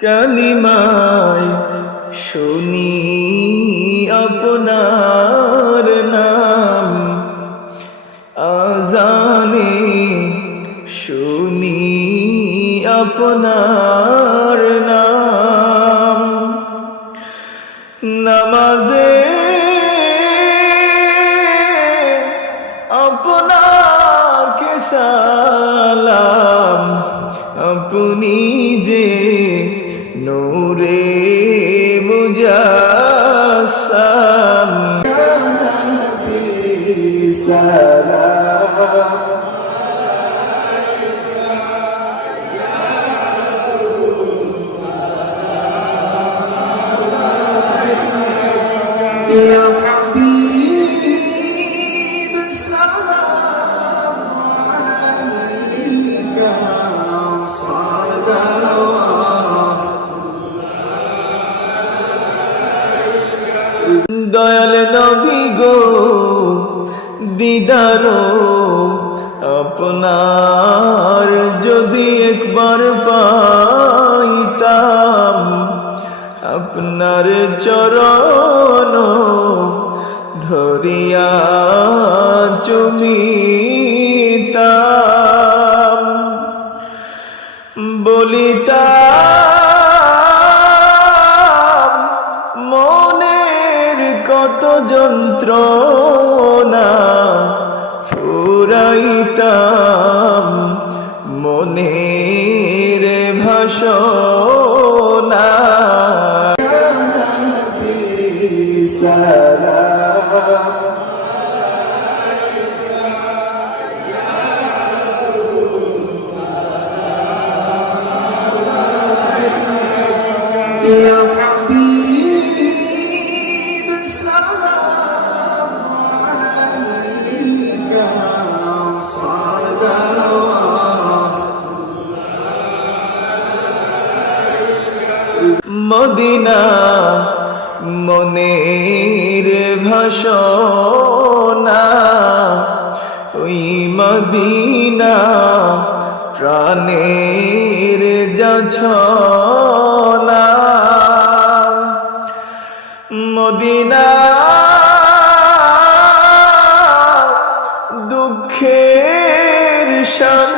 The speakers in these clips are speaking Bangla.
কালিমায় শুনি আপনার নাম। আজানে শুনি আপনার নাম। নামাজে আপনাকে সালাম। আপনি المجسم يا نبي سلام Yeah. দিদার আপনার যদি একবার পাইতাম আপনার চরণ ধরিয়া চুমিতাম যন্ত্রণা ফুরাইতাম মনের ভাষণা। সালাম মদিনা মনের ভাষণা ওই মদিনা প্রাণের যাছনা। মদিনা দুঃখের শান্তনা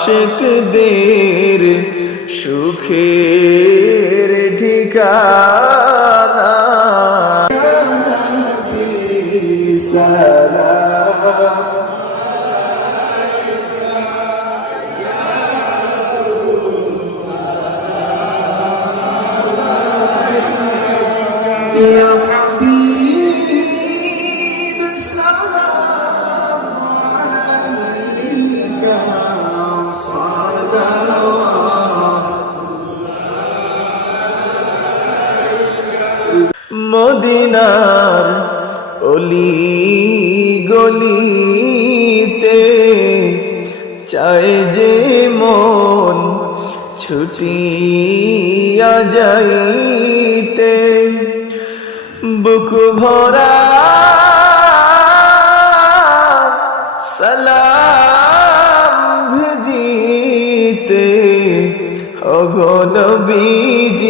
আশেকদের সুখের ঠিকানা। সালাম মদিনার অলি গলিতে চায় যে মন ছুটিয়া যাইতে। বুক ভরা সালাম ভিজিতে অগল বিজি